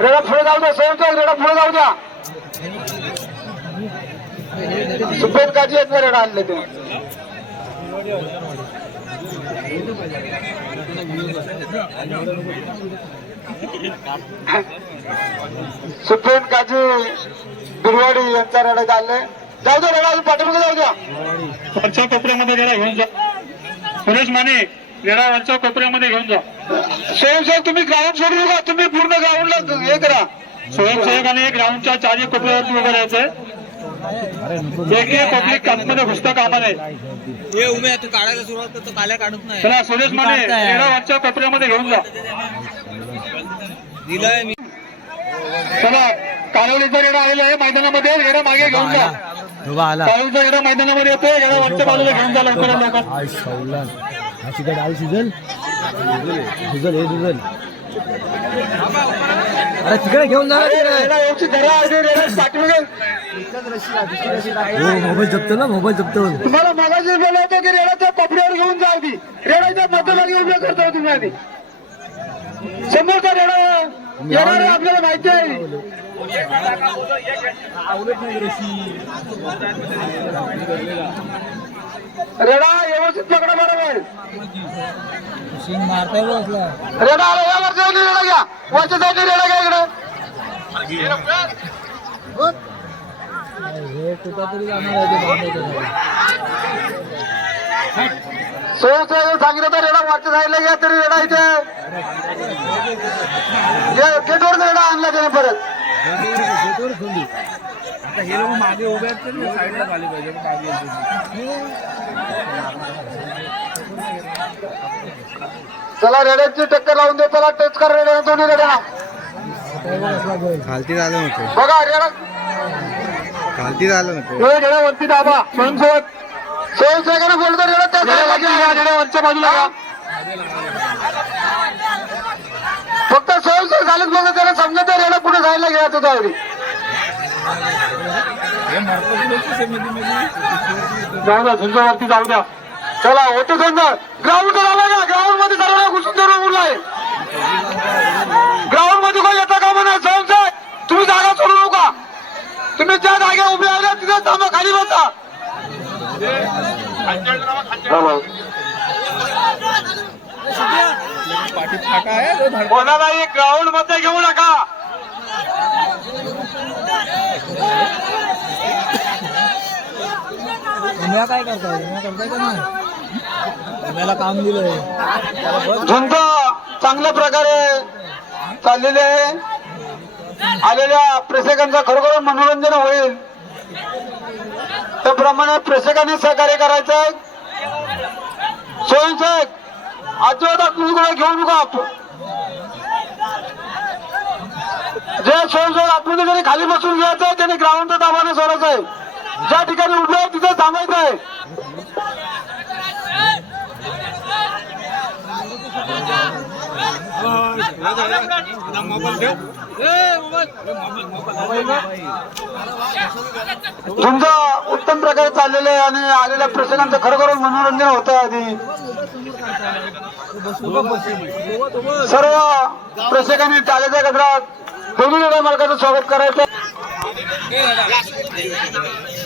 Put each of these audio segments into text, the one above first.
रेडा पुढे जाऊ द्या स्वयंसेवक रेडा पुढे जाऊ द्या. सुपेत काजी आहेत ना रेडा आणले ते. सुप्रीम काजी बिरवाडी यांचा रेडा चालले जाऊ द्या रेडा अजून पाठीमागे जाऊ द्या. वरच्या कोपऱ्यामध्ये रेडा घेऊन जा. सुरेश माने रेडा वरच्या कोपऱ्यामध्ये घेऊन जा. स्वयंसेवक तुम्ही ग्राउंड सोडू नका तुम्ही पूर्ण ग्राउंडला हे करा. स्वयंसेवक आणि ग्राउंडच्या चारही कोपऱ्यावरती उभं राहायचंय. एक एक पब्लिक आतमध्ये घुसता कामा नये हे उमे तू काढायला सुरुवात करतो काल्या काढत नाही. चला सुरेश माने रेडा वरच्या कोपऱ्यामध्ये घेऊन जा. दिलाय मी. चला कालवलीचा रेडा आलेला आहे मैदानामध्ये रेडा मागे घेऊन जा. कालवलीचा रेडा मैदानामध्ये येतोय रेडा वरच्या बाजूला घेऊन जा लवकर. लवकर अरे तिकडे घेऊन जा ना तिकडे. हो मोबाईल जपतो ना मोबाईल जपतो तुम्हाला मगाशी बोललं होतं की रेडाच्या कपड्यावर घेऊन जा आधी. रेडाच्या मध्यभागी उभे करतो तुम्ही आधी. समोरचा रेडा? येणार आहे आपल्याला माहिती आहे. रेडा व्यवस्थित पकडा बरोबर. रेडा आला या वरच्या साईडने रेडा घ्या. वरच्या साईडने रेडा घ्या इकडे. स्वयंसेवक सांगितलं तर रेडा वरच्या साईडला घ्या तरी रेडा इथे. गेटवर रेडा आणला त्याने परत. मागे उभे आहेत तर साईडला झाले पाहिजे मागे चला रेड्यांची टक्कर लावून दे चला टच कर रेड्या दोन्ही रेड्या खालती झालं नको. बघा रेडा खालती झालं नको. रेड्या वरती दाबा स्वयंसेवक. स्वयंसेवकाने बोलतो रेडा त्या रेडा वरती घ्या, रेडा वरच्या बाजूला फक्त स्वयंसेवक झालेच बघा त्याला समजत आहे रेडा पुढे जायला घ्या तो त्यावरी जाऊ द्या झुंजावरती जाऊ द्या. चला होतो झुंज ग्राउंड आला का ग्राउंडमध्ये सर्वांना घुसून धरून उरलाय आहे ग्राउंडमध्ये कोण येता का म्हणा? साहेब तुम्ही जागा सोडू नका. तुम्ही ज्या जागेवर उभे आले तिथे थांबा खाली बसा. कोणालाही ग्राउंडमध्ये घेऊ नका. उम्या काय करताय? करताय का नाही? तुम्हाला काम दिलंय. झुंज चांगल्या प्रकारे चाललेले आहे. आलेल्या प्रेक्षकांचं खरोखर मनोरंजन होईल. त्याप्रमाणे प्रेक्षकांनी सहकार्य करायचं आहे स्वयंसेवक अजिबात तुम्ही कोणा घेऊ नका जे स्वयंसेवक आतमध्ये जरी खाली बसून घ्यायचं आहे त्याने ग्राउंडचा दाबाने सोडायचं आहे ज्या ठिकाणी उभे आहे तिथं थांबायचं आहे. तुमचं उत्तम प्रकारे चाललेलं आहे आणि आलेल्या प्रेक्षकांचं खरोखर मनोरंजन होत आहे आधी. सर्व प्रेक्षकांनी टाळ्याच्या गजरात दोन्ही लढा मालकाचं स्वागत करायचं.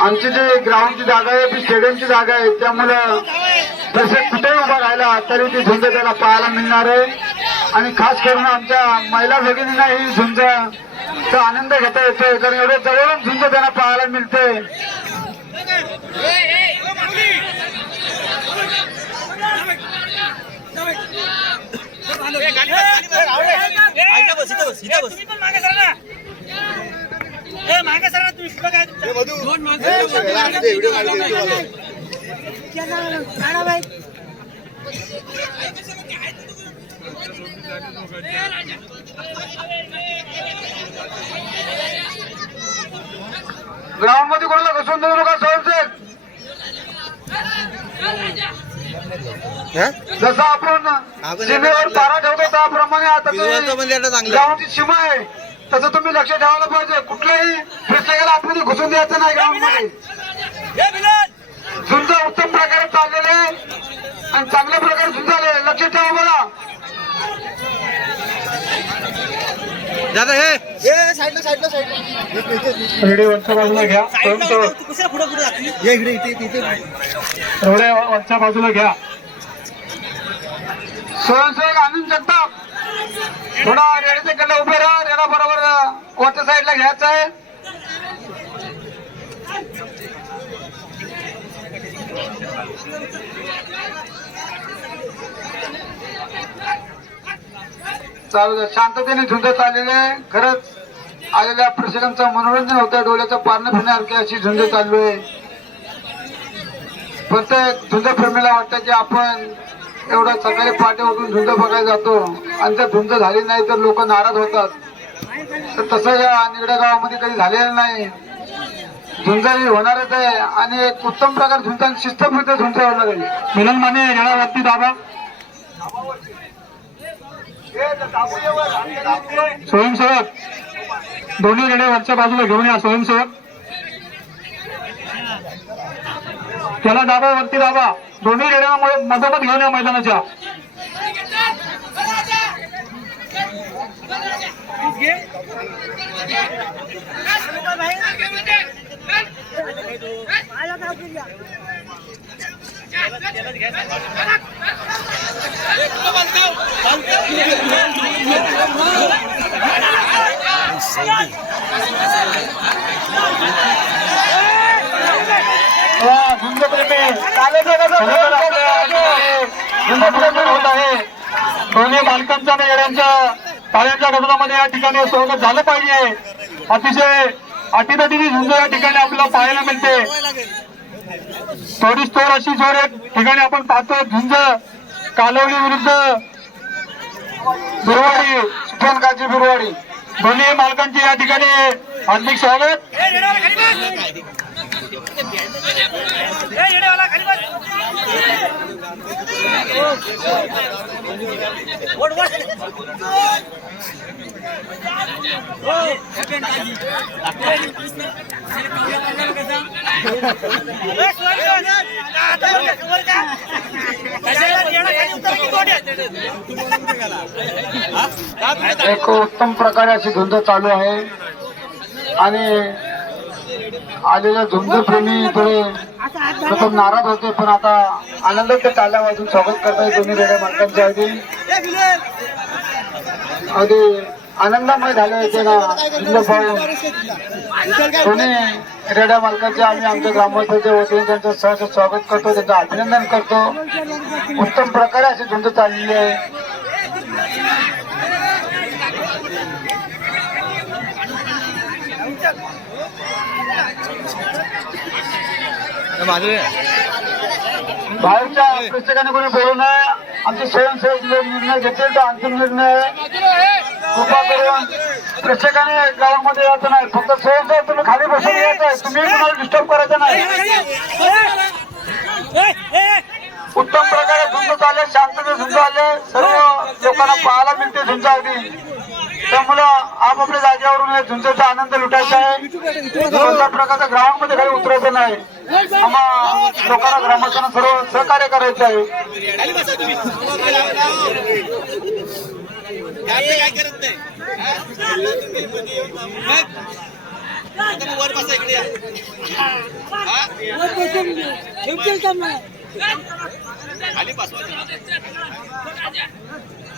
आमची जे ग्राउंडची जागा आहे ती स्टेडियमची जागा आहे त्यामुळं जसे कुठेही उभा राहिला तरी ती झुंज त्याला पाहायला मिळणार आहे आणि खास करून आमच्या महिला भगिनींना ही झुंजचा आनंद घेता येतोय कारण एवढे जवळून झुंज त्यांना पाहायला मिळते मागे ग्राउंडमध्ये कोणाला घसून देऊ नका साहेब जसं आपण सीमेवर तारा ठेवतो त्याप्रमाणे आता ग्राउंडची सीमा आहे. तसं तुम्ही लक्ष ठेवायला पाहिजे. कुठल्याही प्रत्येकाला आपण घुसून द्यायचं नाही ग्राउंडमध्ये झुंज उत्तम प्रकारे चाललेले आहे. आणि चांगल्या प्रकारे झुंजाले लक्ष ठेवा मला. रेडी वरच्या बाजूला घ्या. वरच्या बाजूला घ्या. स्वयंसेवक आनंद जगताप. थोडा रेडीचे कडे उभे राहा रेडा बरोबर वरच्या साईडला घ्यायचं आहे. चालू द्या. शांततेने झुंज चाललेले खरंच आलेल्या प्रेक्षकांचं मनोरंजन होत आहे डोळ्याचं पारणं फिरण्यासारखी अशी झुंज चालू आहे. प्रत्येक झुंज प्रेमीला वाटतं की आपण एवढा सकाळी पहाटे उठून झुंज बघायला जातो. आणि जर झुंज झाली नाही तर लोक नाराज होतात. तर तसं या निगड्या गावामध्ये कधी झालेलं नाही. झुंज ही होणारच आहे. आणि एक उत्तम प्रकार झुंज आणि शिस्तप्रित झुंज होणार आहे मिलन माने येण्यावरती दाबा. स्वयंसेवक. दोन्ही रेडे वरच्या बाजूला घेऊन या स्वयंसेवक. त्याला दाबा वरती दाबा दोन्ही रेड्या मधोमध घेऊन या मैदानाच्या वा, झुंज प्रेमी कालेचं कसं खरं तर आपल्या झुंजप्रदर्शन होत आहे दोन्ही मालकांच्या आणि येड्यांच्या टाळ्यांच्या या ठिकाणी स्वागत झालं पाहिजे. अतिशय अटीतटीची झुंज या ठिकाणी आपल्याला पाहायला मिळते. थोडीच स्टोर अशी जोर एक ठिकाणी आपण पाहतो झुंज कालवली विरुद्ध दुर्वाडी सुफनकाची बिरवाडी. दोन्ही मालकांचे या ठिकाणी हार्दिक स्वागत. एक उत्तम प्रकारे अशी धुंद चालू आहे. आणि आलेल्या झुंज इकडे प्रथम नाराज होते पण आता आनंदाच्या टाल्या वाजून स्वागत करताय दोन्ही रेड्या मालकांच्या अगदी अगदी आनंदामय झाले होते ना झुंज दोन्ही रेड्या मालकांचे आम्ही आमच्या ग्रामस्थांच्या वतीने त्यांचं सहज स्वागत करतो त्यांचं अभिनंदन करतो. उत्तम प्रकारे अशी झुंज चाललेली आहे. बाहेरच्या प्रेक्षकांनी कोणी बोलू नये. आमचे स्वयंसेवक जे निर्णय घेतील तो अंतिम निर्णय कृपा करून प्रेक्षकाने गावामध्ये यायचं नाही. फक्त स्वयंसेवक तुम्ही खाली बसून यायचं तुम्ही तुम्हाला डिस्टर्ब करायचं नाही. उत्तम प्रकारे झुंज चालले शांतते झुंज आले सर्व लोकांना पाहायला मिळते झुंज अगदी. त्यामुळं आपापल्या जागेवरून या झुंजेचा आनंद लुटायचा आहे. कोणत्या प्रकारचा ग्राउंडमध्ये खाली उतरायचं नाही. आम्हा लोकांना ग्रामस्थांना सर्व सहकार्य करायचं आहे.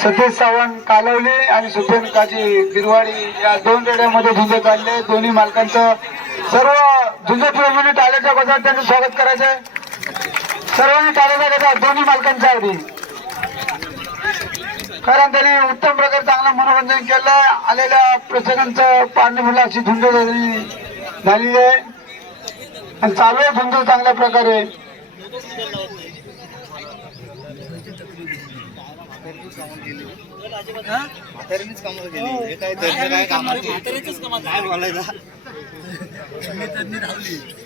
सतीश सावंत कालवली आणि सुपेन काजी बिरवाडी या दोन रेड्यामध्ये झुंज चालले दोन्ही मालकांचं सर्व झुंज प्रेमीने म्हणजे आल्याच्या गजात त्यांचं स्वागत करायचंय. सर्वांनी टाळ्याच्या कसा दोन्ही मालकांच्या आधी कारण त्यांनी उत्तम प्रकारे चांगलं मनोरंजन केलं. आलेल्या प्रेक्षकांचं पाणी मुलं अशी झुंज झालेली आहे. आणि चालू आहे झुंज चांगल्या प्रकारे.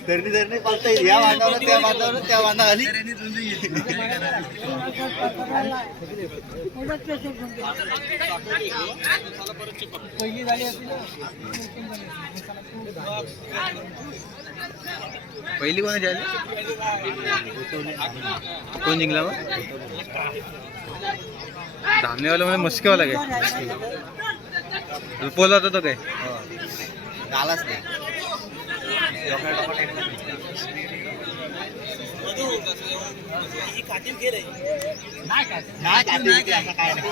धरणी धरणी पालता येईल या बांधावर त्या बांधावर त्या पहिली कोणाची आली कोण जिंकला मग धामणेवाला म्हणजे मस्केवाला काय? पोला होता तो काय? आलाच नाही नाही काढली होती, असं काय नाही.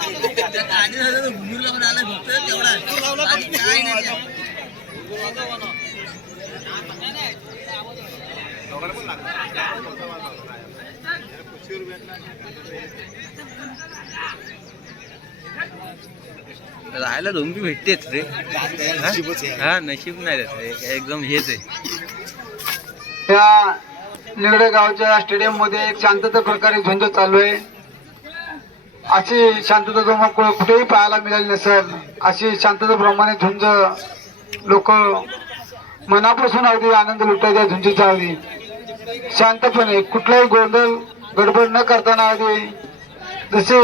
राहायला डोंबी भेटतेच रे. हा? नशीब नाही रे. एकदम हेच आहे. या निगडे गावच्या स्टेडियममध्ये एक शांतता प्रकारे झुंज चालू आहे. अशी शांतता कुठेही पाहायला मिळाली नसेल अशी शांततेप्रमाणे झुंज लोक मनापासून अगदी आनंद लुटायच्या झुंजीच्या अगदी शांतपणे कुठलाही गोंधळ गडबड न करताना आधी जसे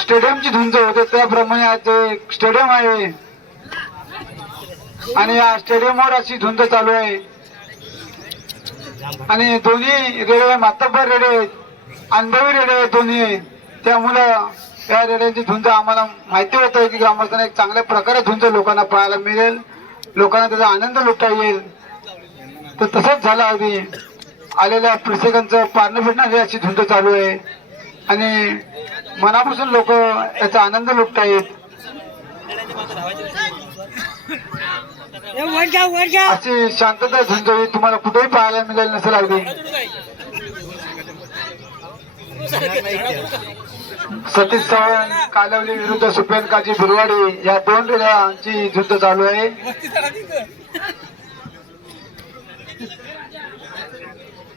स्टेडियमची झुंज होते त्याप्रमाणे आज स्टेडियम आहे. आणि या स्टेडियमवर अशी झुंज चालू आहे. आणि दोन्ही रेडे मातब्बर रेडे आहेत अनुभवी रेडे आहेत दोन्ही त्यामुळं या रेड्यांची झुंज आम्हाला माहिती होतं की ग्रामस्थांना एक चांगल्या प्रकारे झुंज लोकांना पाहायला मिळेल. लोकांना त्याचा आनंद लुटता येईल. तर तसंच झालं अगदी आलेल्या प्रेक्षकांचं पारणं फिरणारी अशी झुंज चालू आहे. आणि मनापासून लोक याचा आनंद लुटतायत. अशी शांतता झुंजवी तुम्हाला कुठेही पाहायला मिळेल नसेल अगदी. सतीश चव्हाण कालवली विरुद्ध सुपेन काजी बुरवाडी या दोन रेड्यांची झुंज चालू आहे.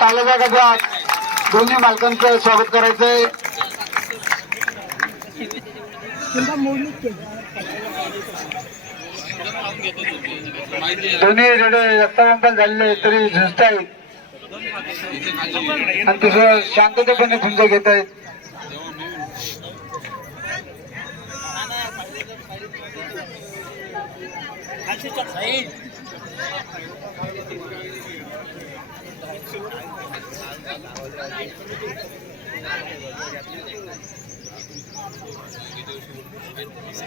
तालाच्या गजात दोन्ही मालकांचं स्वागत करायचंय. दोन्ही रेडे रक्तावंतन झालेले तरी झुंजत आहेत. आणि दुसरं शांततेपणे झुंज घेत आहेत.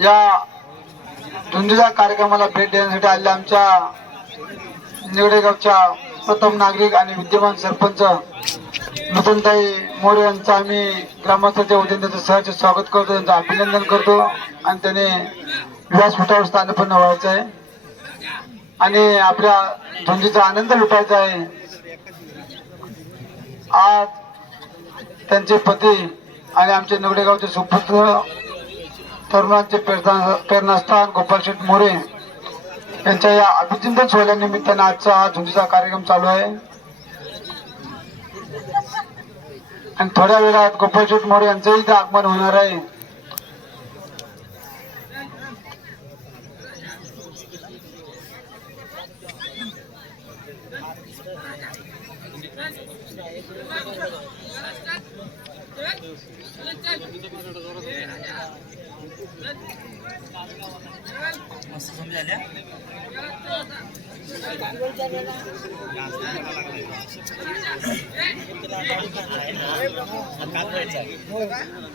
या धुंदीच्या कार्यक्रमाला भेट देण्यासाठी आलेल्या आमच्या निवडेगावच्या प्रथम नागरिक आणि विद्यमान सरपंच नूतनताई मोरे यांचं आम्ही ग्रामस्थांच्या वतीने त्यांचं सहज स्वागत करतो त्यांचं अभिनंदन करतो आणि त्याने व्यासपीठावर स्थानपन्न व्हायचं आहे. आणि आपल्या धुंदीचा आनंद लुटायचा आहे. आज त्यांचे पती आणि आमचे नवडेगावचे सुपुत्र तरुणांचे प्रेरणा प्रेरणास्थान गोपालशेठ मोरे यांच्या या अभिचिंतन सोहळ्यानिमित्तानं आजचा हा झुंजीचा कार्यक्रम चालू आहे. आणि थोड्या वेळात गोपालशेठ मोरे यांचंही इथे आगमन होणार आहे.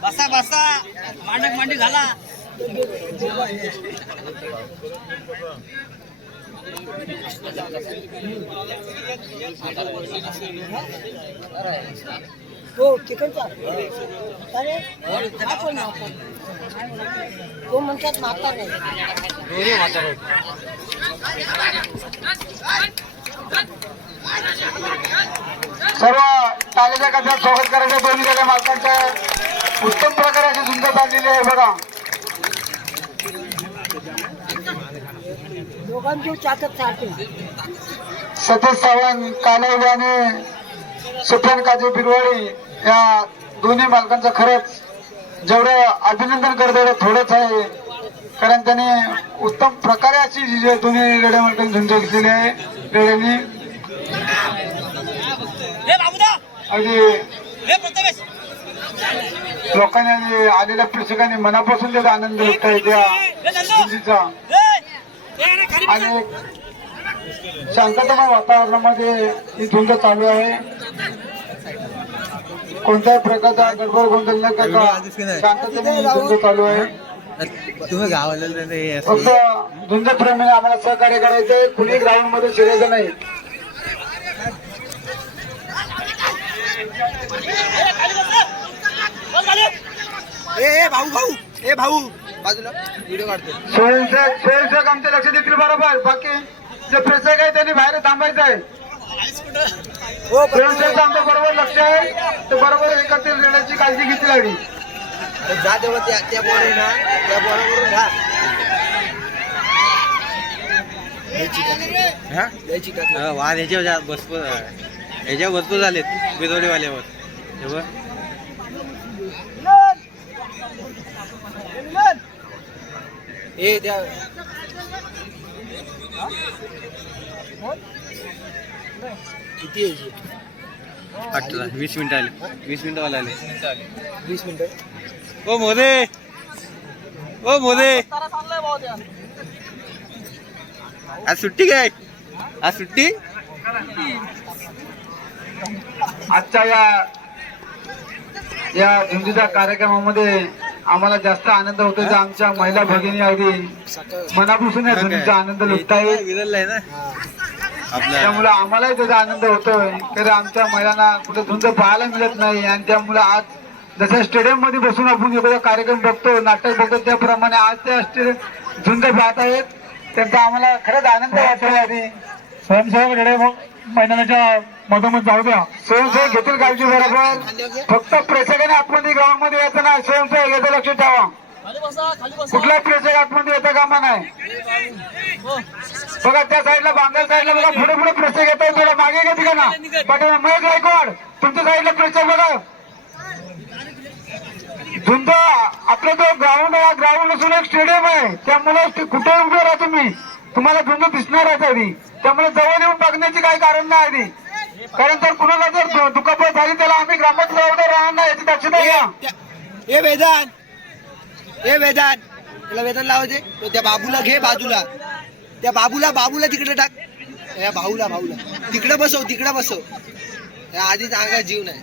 बसा बसा. मांडक मांडी घाला हो चिकनचा अरे आपण आपण तो म्हणतात माता नाही सर्व टाळीच्या कथात स्वागत करायचं. दोन्ही गेल्या मालकांचं उत्तम प्रकारे अशी झुंज चाललेली आहे बघा. सतीश सावंत कालवडे आणि सुफियान काजी बिरवाडी या दोन्ही मालकांचं खरंच जेवढं अभिनंदन करता थोडंच आहे. कारण त्याने उत्तम प्रकारे अशी दोन्ही रेड्या मालकांनी झुंज घेतलेली आहे. रेड्यांनी अगदी लोकांनी आणि आलेल्या प्रेक्षकांनी मनापासून त्याचा आनंद लुटता येते या झुंजीचा आणि शांततामय वातावरणामध्ये ही झुंज चालू आहे. कोणत्याही प्रकारचा गडबड गोंधळ न करता शांततेने झुंज चालू आहे. तुम्ही गावाला फक्त झुंज प्रेमीने आम्हाला सहकार्य करायचंय. खुली ग्राउंडमध्ये शिरायचं नाही. ए भाऊ भाऊ. ए भाऊ. बाजूला व्हिडिओ काढतो. स्वयंसेवक लक्ष देतील बरोबर. बाकी जे प्रेक्षक आहे त्यांनी बाहेर थांबायचं आहे. स्वयंसेवक आमचं बरोबर लक्ष आहे. ते बरोबर एकत्रित रेड्याची काळजी घेतली हवी जा तेव्हा त्या त्या बोर ना त्या बोरावरून वाद याच्यावर भरपूर झालेत बिदोडीवाल्यावर. तेव्हा ए त्या किती यायची अठरा वीस मिनिटं आले. वीस मिनिटं वाला आले. वीस मिनिटं. ओ मोदे! ओ मोदे! आज सुट्टी काय? आज सुट्टी? आजच्या या या झुंजीच्या कार्यक्रमामध्ये आम्हाला जास्त आनंद होतो आमच्या महिला भगिनी अगदी मनापासून या झुंजीचा आनंद ना? आपला त्यामुळे आम्हालाही त्याचा आनंद होतोय. तर आमच्या महिलांना कुठे झुंज पाहायला मिळत नाही. आणि त्यामुळे आज जसं स्टेडियममध्ये बसून आपण एखादा कार्यक्रम बघतो नाटक बघतो त्याप्रमाणे आज त्या झुंज पाहत आहेत त्यांचा आम्हाला खरंच आनंद वाटतो आधी स्वयंसेवक मैदानाच्या मधोमध जाऊ द्या. स्वयंसेवक घेतील काळजी बरोबर. फक्त प्रेक्षकाने आतमध्ये ग्राउंडमध्ये यायचं नाही. स्वयंसेवक याचं लक्ष ठेवा. कुठला प्रेक्षक आतमध्ये येतं कामा नाही. बघा त्या साईडला बांगल साईडला बघा. पुढे पुढे प्रेक्षक येत थोडं मागे घ्या तिघांना. पाठवा. महेश गायकवाड तुमच्या साईडला प्रेक्षक बघा. झुंज आपला जो ग्राउंड आहे. ग्राउंड असून एक स्टेडियम आहे. त्यामुळे कुठे उभे राहा तुम्ही? तुम्हाला धुंद दिसणार आहे आधी. त्यामुळे जवळ येऊन बघण्याची काही कारण नाही आधी. कारण जर कुणाला जर दुखापत झाली त्याला आम्ही ग्रामस्थ उभे राहणार नाही याची दक्षता घ्या. ए वेदान. हे वेदान. तुला वेदान लावायचे? तो त्या बाबूला घे बाजूला. त्या बाबूला बाबूला तिकडे टाक. या भाऊला भाऊला. तिकडे बसव तिकडे बसव. या आधीच अंगा जीव नाही.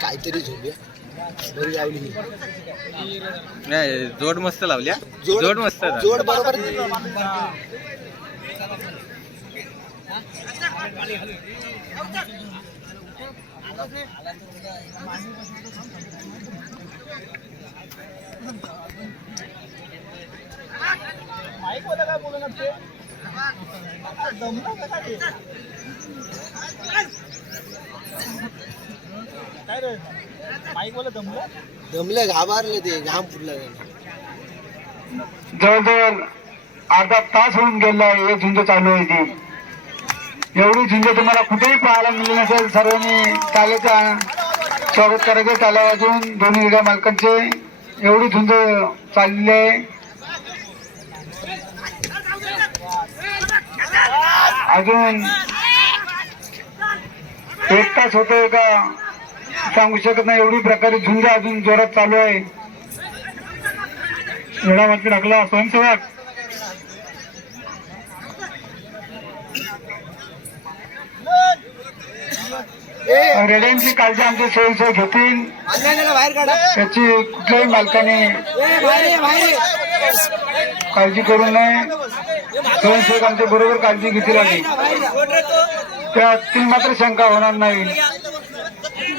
काहीतरी झोपूया बरी लावली नाही जोड मस्त लावल्या जोड- जोड मस्त आहे. दमलं ते घाम फुटला जवळजवळ अर्धा तास होऊन गेला आहे हे झुंज चालू आहे ती. एवढी झुंज तुम्हाला कुठेही पाहायला मिळली नसेल सर्वांनी टाळेचा स्वागत करायचं टाळ्या वाजवून दोन्ही रेड्या मालकांचे. एवढी झुंज चाललेली आहे. अजून एक तास होतोय का? सांगू शकत नाही एवढी प्रकारे झुंज अजून जोरात चालू आहे. रेडावरती टाकला स्वयंसेवक रेड्यांची काळजी आमचे स्वयंसेवक घेतील. त्याची कुठल्याही मालकाने. काळजी करू नये. स्वयंसेवक आमच्या बरोबर काळजी घेतील आधी त्यात ती मात्र शंका होणार नाही.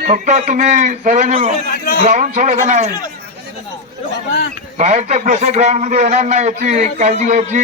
फक्त तुम्ही सर्वांनी ग्राउंड सोडायचं नाही बाहेरच्या प्रेशर ग्राउंडमध्ये येणार नाही याची काळजी घ्यायची.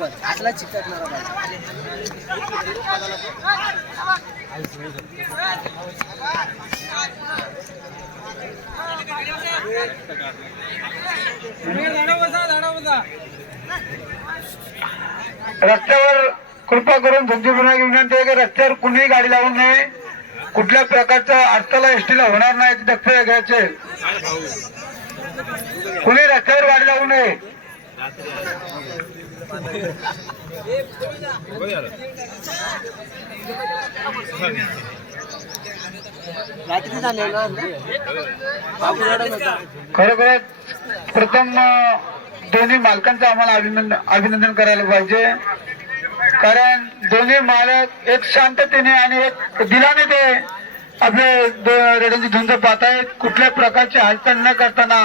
हातला चिकटणारा रस्त्यावर कृपा करून धुमतीपूर्ण विनंती आहे की रस्त्यावर कुणीही गाडी लावू नये. कुठल्या प्रकारच्या अडथळा एसटीला होणार नाही. याची दक्षता घ्यायचे. कुणी रस्त्यावर गाडी लावू नये. रात्री खरोखरच प्रथम दोन्ही मालकांचं आम्हाला अभिनंदन अभिनंदन करायला पाहिजे. कारण दोन्ही मालक एक शांततेने आणि एक दिलाने ते आपले रेड्यांची धुंद पाहत आहेत कुठल्या प्रकारची हालचाल न करताना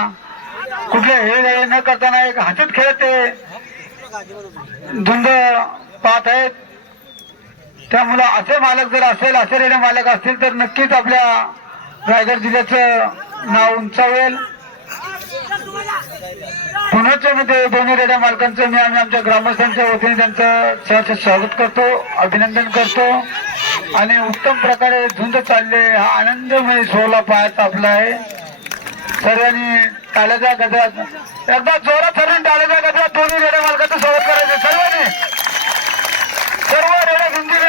कुठल्या हे न करताना एक हातात खेळत धुंद पाहत आहेत. त्यामुळं असे मालक जर असेल असे रेडे मालक असतील तर नक्कीच आपल्या रायगड जिल्ह्याचं नाव उंचावेल. पुण्याच्या दोन्ही रेड्या मालकांचं मी आम्ही आमच्या ग्रामस्थांच्या वतीने त्यांचं सहर्ष स्वागत करतो अभिनंदन करतो. आणि उत्तम प्रकारे झुंज चालले हा आनंदमय सोहळा पाहायचा आपला आहे. सर्वांनी टाळ्याच्या गजरात एकदा जोरात ठरून टाळ्याच्या गजरात दोन्ही रेड्या मालकाचं स्वागत करायचं. सर्वांनी. सर्व रेड्या हिंदी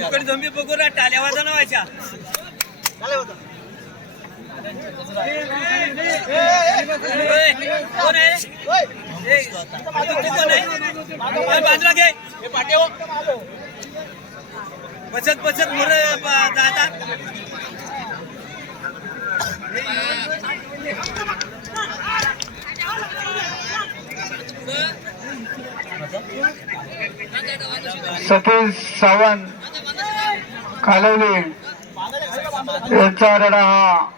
फुकट झोंबी बघू ना टाल्या वाजवणं व्हायच्या. कोण आहे बाजूला घे बचत बचत मोर जाता सतीश सावंत कालवली यांचा रडा हा.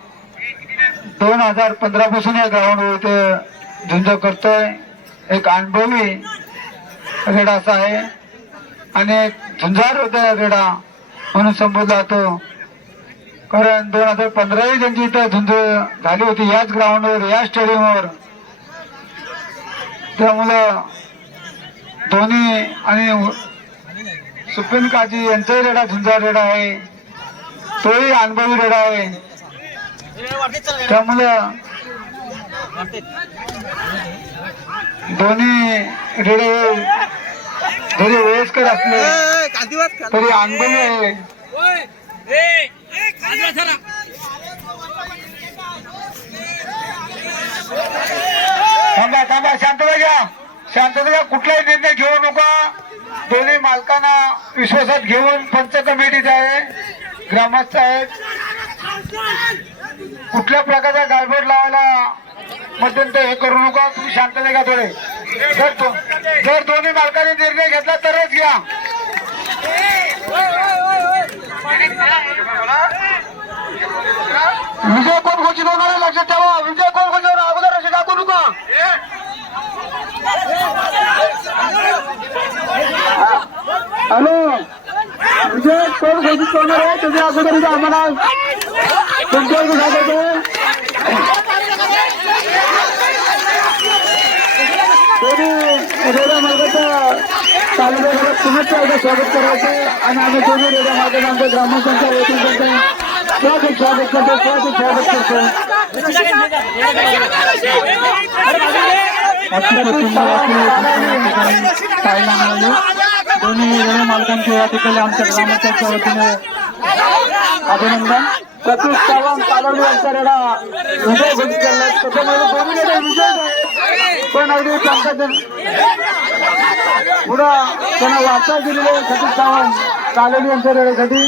दोन हजार पंधरा पासून या ग्राउंडवर ते झुंज करतोय. एक अनुभवी रेडा असा आहे आणि एक झुंजार होता रेडा म्हणून संबोधला जातो. कारण दोन हजार पंधराही त्यांची इथं झुंज झाली होती याच ग्राउंडवर या स्टेडियमवर. त्यामुळं धोनी आणि सुप्रीम काजी यांचाही रेडा झुंजार रेडा आहे. तोही अनुभवी रेडा आहे. त्यामुळं दोन्ही रेडे जरी वयस्कर असले तरी अनुभवी आहे. थांबा थांबा शांतता घ्या. शांतता घ्या. कुठलाही निर्णय घेऊ नका. दोन्ही मालकांना विश्वासात घेऊन पंच कमिटीत आहे ग्रामस्थ आहेत. कुठल्या प्रकारचा गाळबोट लावायला मध्यंतर हे करू नका तुम्ही नाही का थोडे? जर दो- जर दोन्ही मालकाने निर्णय घेतला तरच घ्या. विजय कोण घोषित होणार आहे? लक्षात ठेवा. विजय कोण घोषित होणार? अगोदर असे टाकू नका. हॅलो. म्हणजे कोण घोषित करणार आहे त्याच्या अगोदर आम्हाला तुमच्यावर सांगायचं दोन्ही रेड्या मार्गाचं तालुक्याला पुनश्च एकदा स्वागत करायचं आणि आम्ही दोन्ही रेड्या मार्गाने आमच्या ग्रामस्थांच्या वतीने त्यांचं स्वागत स्वागत करतो स्वागत स्वागत करतो दोन्ही रेल्वे मालकांचे या ठिकाणी आमच्या ग्रामस्थांच्या वतीने अभिनंदन. प्रकृष सावंत कालवली यांचा रेडा विजय केला त्याच्यामध्ये दोन्ही पण अगदी त्यांचा पुढे त्यांना वार्ता दिलेली आहे सतीश सावंत कालवली यांच्या रेड्यासाठी